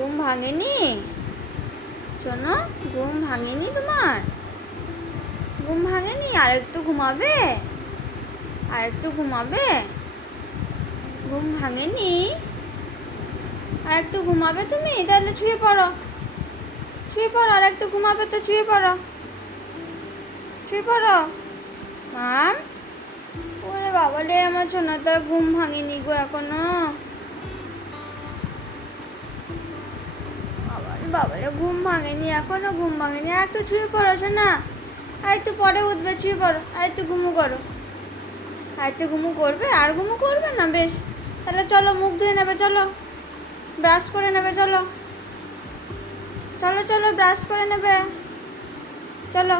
ঘুম ভাঙেনি? শোনো, ঘুম ভাঙেনি তোমার? ঘুম ভাঙেনি? আর একটু ঘুমাবে? আর একটু ঘুমাবে? ঘুম ভাঙেনি? আর একটু ঘুমাবে তুমি? তাহলে শুয়ে পড়ো, শুয়ে পড়ো। আর একটু ঘুমাবে তো শুয়ে পড়ো, শুয়ে পড়ো। মাম, ওরে বাবা রে, আমার সোনা তো আর ঘুম ভাঙেনি গো এখনো। বাবারে, ঘুম ভাঙেনি এখনো, ঘুম ভাঙেনি। আর একটু শুয়ে পড়ো শোনা, আর একটু পরে উঠবে, শুয়ে পড়ো। আর একটু ঘুমু করো, আর একটু ঘুমু করবে। আর ঘুমু করবে না? বেশ, তাহলে চলো মুখ ধুয়ে নেবে, চলো ব্রাশ করে নেবে, চলো চলো চলো ব্রাশ করে নেবে, চলো।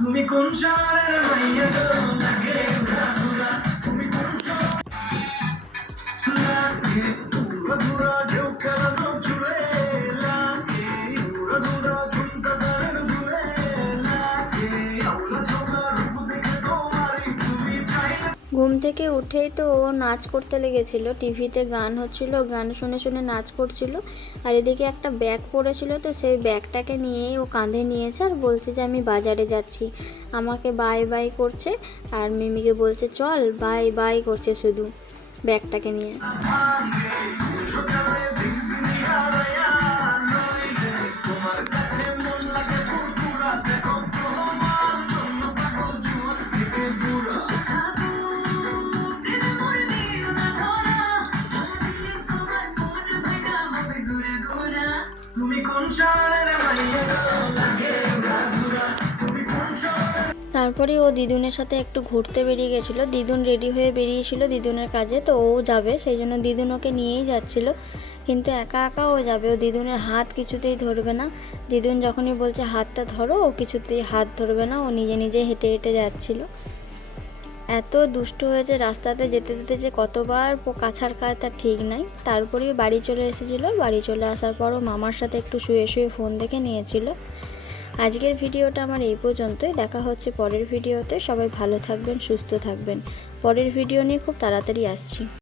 তুমি কোন শহরের মাইয়া গো, লাগে ঘুরা ঘুরা। তুমি কোন লাগে ঘুরা ঘুরা, ঢেউ খেলানো চুলে লাগে ঘুরা ঘুরা, ঝুমকা তারের ঝুলে লাগে আউলা ঝোলা রূপ দেখে তোমারই তুমি চাই। ঘুম থেকে উঠেই তো ও নাচ করতে লেগেছিল, টিভিতে গান হচ্ছিল, গান শুনে শুনে নাচ করছিল। আর এদিকে একটা ব্যাগ পড়েছিল, তো সেই ব্যাগটাকে নিয়েই ও কাঁধে নিয়েছে আর বলছে যে আমি বাজারে যাচ্ছি। আমাকে বাই বাই করছে আর মিমিকে বলছে চল, বাই বাই করছে শুধু ব্যাগটাকে নিয়ে। তুমি কোন শহরের মাইয়া গো, লাগে ঘুরা ঘুরা। তুমি কোন তারপরে ও দিদুনের সাথে একটু ঘুরতে বেরিয়ে গেছিলো। দিদুন রেডি হয়ে বেরিয়েছিল দিদুনের কাজে, তো ও যাবে, সেই জন্য দিদুন ওকে নিয়েই যাচ্ছিল। কিন্তু একা একা ও যাবে, ও দিদুনের হাত কিছুতেই ধরবে না। দিদুন যখনই বলছে হাতটা ধরো, ও কিছুতেই হাত ধরবে না, ও নিজে নিজে হেঁটে হেঁটে যাচ্ছিল। এত দুষ্ট হয়েছে, রাস্তাতে যেতে যেতে যে কতবার কাছার খায় তার ঠিক নাই। তারপরেই বাড়ি চলে এসেছিলো। বাড়ি চলে আসার পরও মামার সাথে একটু শুয়ে শুয়ে ফোন দেখে নিয়েছিল। আজকের ভিডিওটা আমার এই পর্যন্তই। দেখা হচ্ছে পরের ভিডিওতে। সবাই ভালো থাকবেন, সুস্থ থাকবেন। পরের ভিডিও নিয়ে খুব তাড়াতাড়ি আসছি।